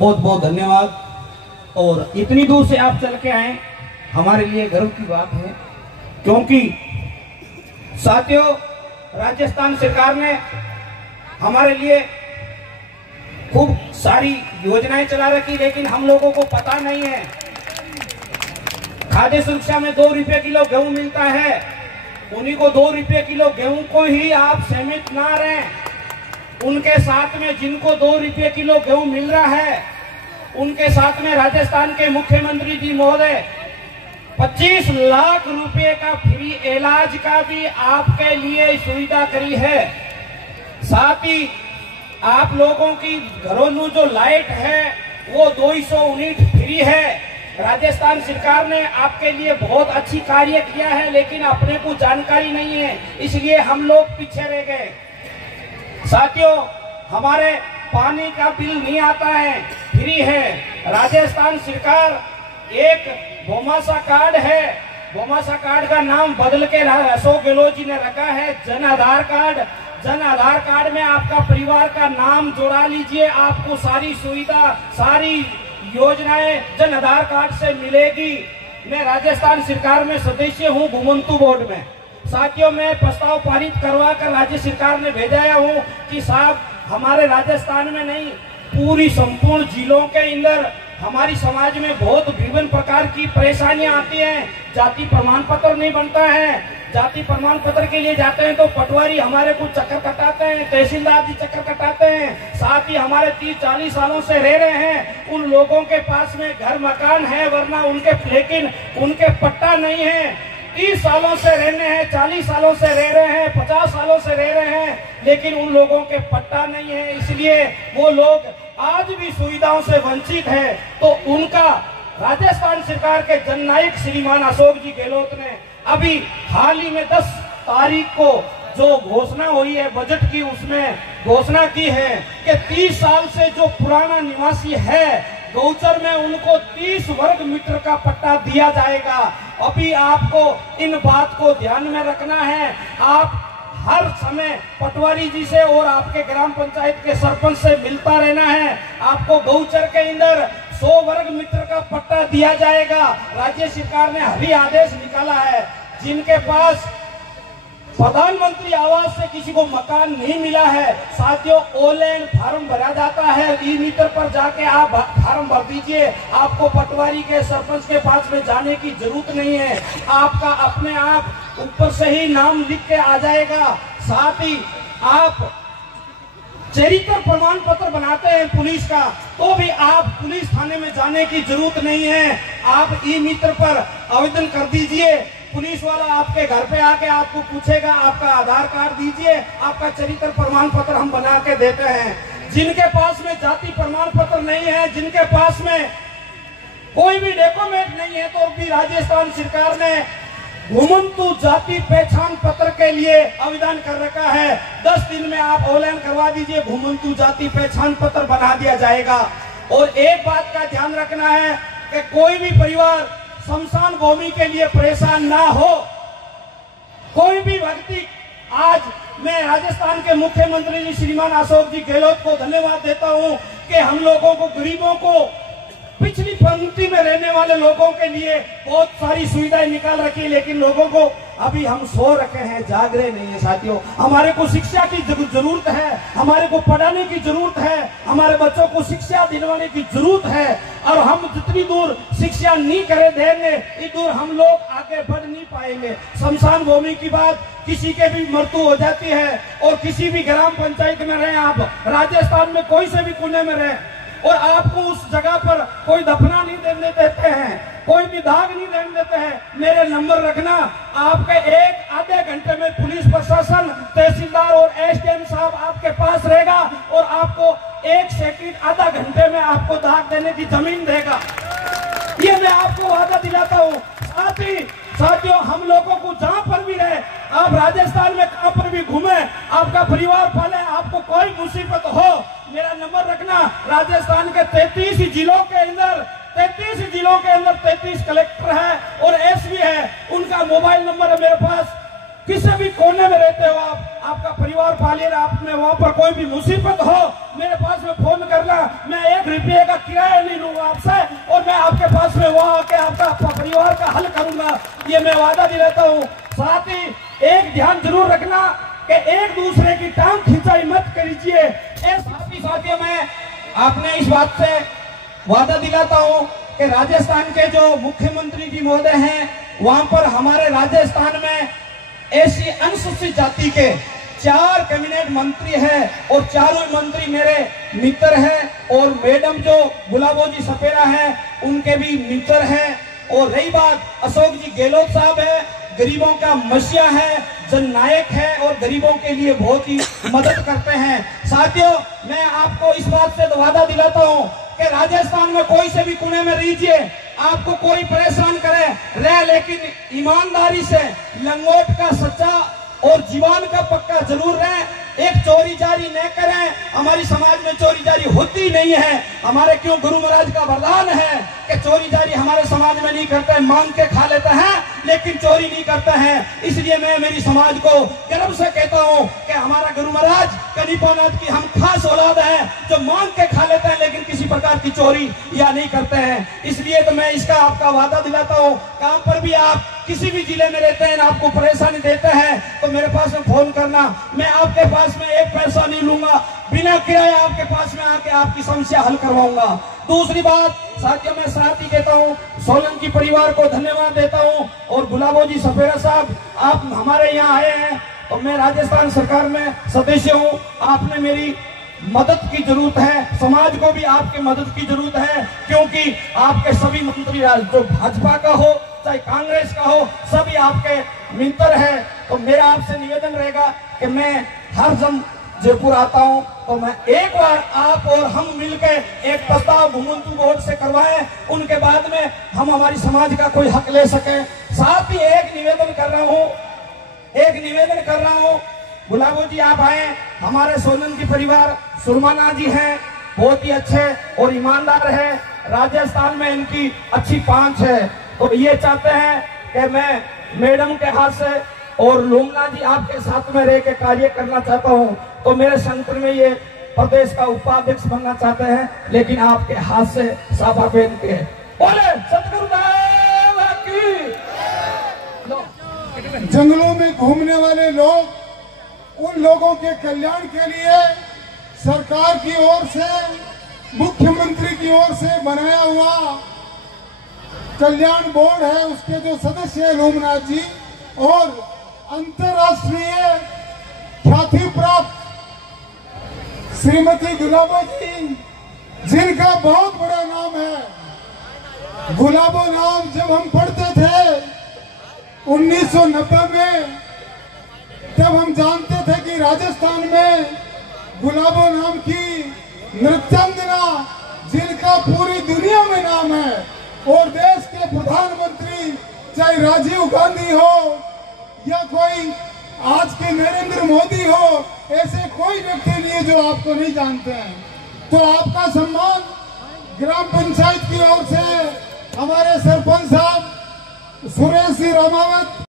बहुत बहुत धन्यवाद। और इतनी दूर से आप चल के आए, हमारे लिए गर्व की बात है, क्योंकि साथियों राजस्थान सरकार ने हमारे लिए खूब सारी योजनाएं चला रखी, लेकिन हम लोगों को पता नहीं है। खाद्य सुरक्षा में 2 रुपए किलो गेहूं मिलता है, उन्हीं को 2 रुपए किलो गेहूं को ही आप सीमित ना रहें। उनके साथ में जिनको 2 रुपए किलो गेहूं मिल रहा है, उनके साथ में राजस्थान के मुख्यमंत्री जी महोदय 25 लाख रुपए का फ्री इलाज का भी आपके लिए सुविधा करी है। साथ ही आप लोगों की घरों में जो लाइट है वो 200 यूनिट फ्री है। राजस्थान सरकार ने आपके लिए बहुत अच्छी कार्य किया है, लेकिन अपने को जानकारी नहीं है, इसलिए हम लोग पीछे रह गए। साथियों हमारे पानी का बिल नहीं आता है, फ्री है। राजस्थान सरकार एक भोमासा कार्ड है, भोमासा कार्ड का नाम बदल के अशोक गहलोत जी ने रखा है जन आधार कार्ड। जन आधार कार्ड में आपका परिवार का नाम जोड़ा लीजिए, आपको सारी सुविधा सारी योजनाएं जन आधार कार्ड से मिलेगी। मैं राजस्थान सरकार में सदस्य हूं घुमंतु बोर्ड में। साथियों मैं प्रस्ताव पारित करवा कर राज्य सरकार ने भेजाया हूं कि साहब हमारे राजस्थान में नहीं, पूरी संपूर्ण जिलों के अंदर हमारी समाज में बहुत विभिन्न प्रकार की परेशानियां आती हैं। जाति प्रमाण पत्र नहीं बनता है, जाति प्रमाण पत्र के लिए जाते हैं तो पटवारी हमारे को चक्कर कटाते हैं, तहसीलदार जी चक्कर कटाते हैं। साथ ही हमारे 30-40 सालों से रह रहे हैं, उन लोगों के पास में घर मकान है, वरना लेकिन उनके पट्टा नहीं है। 30 सालों से रहने हैं, 40 सालों से रह रहे हैं, 50 सालों से रह रहे हैं, लेकिन उन लोगों के पट्टा नहीं है, इसलिए वो लोग आज भी सुविधाओं से वंचित है। तो उनका राजस्थान सरकार के जननायक श्रीमान अशोक जी गहलोत ने अभी हाल ही में 10 तारीख को जो घोषणा हुई है बजट की, उसमें घोषणा की है कि 30 साल से जो पुराना निवासी है गौचर में उनको 30 वर्ग मीटर का पट्टा दिया जाएगा। अभी आपको इन बात को ध्यान में रखना है। आप हर समय पटवारी जी से और आपके ग्राम पंचायत के सरपंच से मिलता रहना है। आपको गौचर के अंदर 100 वर्ग मीटर का पट्टा दिया जाएगा। राज्य सरकार ने अभी आदेश निकाला है, जिनके पास प्रधानमंत्री आवास से किसी को मकान नहीं मिला है, साथियों ऑनलाइन फार्म भरा जाता है, ई मीटर पर जाके आप फार्म भर दीजिए। आपको पटवारी के सरपंच के पास में जाने की जरूरत नहीं है, आपका अपने आप ऊपर से ही नाम लिख के आ जाएगा। साथ ही आप चरित्र प्रमाण पत्र बनाते हैं पुलिस का, तो भी आप पुलिस थाने में जाने की जरूरत नहीं है। आप ई मित्र पर आवेदन कर दीजिए, पुलिस वाला आपके घर पे आके आपको पूछेगा आपका आधार कार्ड दीजिए, आपका चरित्र प्रमाण पत्र हम बना के देते हैं। जिनके पास में जाति प्रमाण पत्र नहीं है, जिनके पास में कोई भी डॉक्यूमेंट नहीं है, तो भी राजस्थान सरकार ने घुमंतु जाति पहचान पत्र के लिए आवेदन कर रखा है। 10 दिन में आप ऑनलाइन करवा दीजिए, घुमंतु जाति पहचान पत्र बना दिया जाएगा। और एक बात का ध्यान रखना है कि कोई भी परिवार शमशान भूमि के लिए परेशान ना हो। कोई भी व्यक्ति, आज मैं राजस्थान के मुख्यमंत्री जी श्रीमान अशोक जी गहलोत को धन्यवाद देता हूं कि हम लोगों को, गरीबों को, पिछली पंक्ति में रहने वाले लोगों के लिए बहुत सारी सुविधाएं निकाल रखी है, लेकिन लोगों को अभी हम सो रखे हैं, जाग रहे नहीं है। साथियों हमारे को शिक्षा की जरूरत है, हमारे को पढ़ाने की जरूरत है, हमारे बच्चों को शिक्षा दिलवाने की जरूरत है। और हम जितनी दूर शिक्षा नहीं करे देंगे, इतनी दूर हम लोग आगे बढ़ नहीं पाएंगे। शमशान भूमि की बात, किसी के भी मृत्यु हो जाती है और किसी भी ग्राम पंचायत में रहे आप, राजस्थान में कोई से भी कोने में रहे, और आपको उस जगह पर कोई दफना नहीं देने देते हैं, कोई भी दाग नहीं देने देते हैं, मेरे नंबर रखना। आपके एक आधे घंटे में पुलिस प्रशासन, तहसीलदार और एसडीएम साहब आपके पास रहेगा और आपको 1 सेकंड आधा घंटे में आपको दाग देने की जमीन देगा। ये मैं आपको वादा दिलाता हूँ। साथियों हम लोगों को जहाँ पर भी रहे, आप राजस्थान में कहाँ पर भी घूमे, आपका परिवार पाले, आपको कोई मुसीबत हो, मेरा नंबर रखना। राजस्थान के 33 जिलों के अंदर 33 कलेक्टर है और एसपी है, उनका मोबाइल नंबर है मेरे पास। किसी भी कोने में रहते हो आप, आपका परिवार पालिए, आप में वहां पर कोई भी मुसीबत हो मेरे पास में फोन करना, मैं 1 रुपये का किराया नहीं लूंगा आपसे और मैं आपके पास में वहां आके आपका परिवार का हल करूंगा, ये मैं वादा दिलाता हूँ। साथ ही एक ध्यान जरूर रखना कि एक दूसरे की टांग खिंचाई मत करिए। साथियों मैं आपने इस बात से वादा दिलाता हूँ कि राजस्थान के जो मुख्यमंत्री जी महोदय हैं वहां पर हमारे राजस्थान में ऐसी अनुसूचित जाति के 4 कैबिनेट मंत्री हैं और चारों मंत्री मेरे मित्र हैं और मैडम जो गुलाबोजी सपेरा हैं उनके भी मित्र हैं। और रही बात अशोक जी गहलोत साहब है, गरीबों का मसीहा है, जननायक है और गरीबों के लिए बहुत ही मदद करते हैं। साथियों मैं आपको इस बात से वादा दिलाता हूं कि राजस्थान में कोई से भी कोने में रहिए, आपको कोई परेशान करे रहे, लेकिन ईमानदारी से लंगोट का सच्चा और जीवन का पक्का जरूर रहे। एक चोरी जारी न करें, हमारी समाज में चोरी जारी होती नहीं है। हमारे क्यों गुरु महाराज का वरदान है कि चोरी जारी हमारे समाज में नहीं करते हैं, मांग के खा लेते हैं लेकिन चोरी नहीं करते हैं। इसलिए मैं मेरी समाज को गर्व से कहता हूं कि हमारा गुरु महाराज कनिपानाथ की हम खास औलाद है जो मांग के खा लेते हैं लेकिन किसी प्रकार की चोरी या नहीं करते हैं। इसलिए तो मैं इसका आपका वादा दिलाता हूं, काम पर भी आप किसी भी जिले में रहते हैं आपको परेशानी देते हैं तो मेरे पास में फोन करना, मैं आपके पास में 1 पैसा नहीं लूंगा, बिना किराया आपके पास में आके आपकी समस्या हल करवाऊंगा। दूसरी बात साथियों मैं साथ ही कहता हूं, सोलंकी परिवार को धन्यवाद देता हूं और गुलाबोजी सपेरा साहब आप हमारे यहाँ आए हैं तो मैं राजस्थान सरकार में सदस्य हूं, आपने मेरी मदद की जरूरत है, समाज को भी आपकी मदद की जरूरत है क्योंकि आपके सभी मंत्री जो भाजपा का हो चाहे कांग्रेस का हो सभी आपके मित्र हैं। तो मेरा आपसे निवेदन रहेगा कि मैं हर जब जयपुर आता हूं तो मैं एक बार आप और हम मिलकर एक प्रस्ताव घुमंतु बोर्ड से करवाएं, उनके बाद में हम हमारी समाज का कोई हक ले सके। साथ ही एक निवेदन कर रहा हूं गुलाबो जी आप आए, हमारे सोलंकी परिवार सुरमाना जी हैं, बहुत ही अच्छे और ईमानदार है, राजस्थान में इनकी अच्छी पांच है। तो ये चाहते हैं कि मैं मैडम के हाथ से और लोमना जी आपके साथ में रह के कार्य करना चाहता हूं। तो मेरे संगठन में ये प्रदेश का उपाध्यक्ष बनना चाहते हैं लेकिन आपके हाथ से साफा पहन के बोले सतगुरुदेव की। जंगलों में घूमने वाले लोग, उन लोगों के कल्याण के लिए सरकार की ओर से, मुख्यमंत्री की ओर से बनाया हुआ कल्याण बोर्ड है, उसके जो सदस्य है लोमनाथ जी और अंतर्राष्ट्रीय ख्याति प्राप्त श्रीमती गुलाबो जी जिनका बहुत बड़ा नाम है। गुलाबो नाम जब हम पढ़ते थे 1990 में, तब हम जानते थे कि राजस्थान में गुलाबो नाम की नृत्यांगना जिनका पूरी दुनिया में नाम है और देश के प्रधानमंत्री चाहे राजीव गांधी हो या कोई आज के नरेंद्र मोदी हो, ऐसे कोई व्यक्ति नहीं है जो आपको नहीं जानते हैं। तो आपका सम्मान ग्राम पंचायत की ओर से हमारे सरपंच साहब सुरेश जी रामावत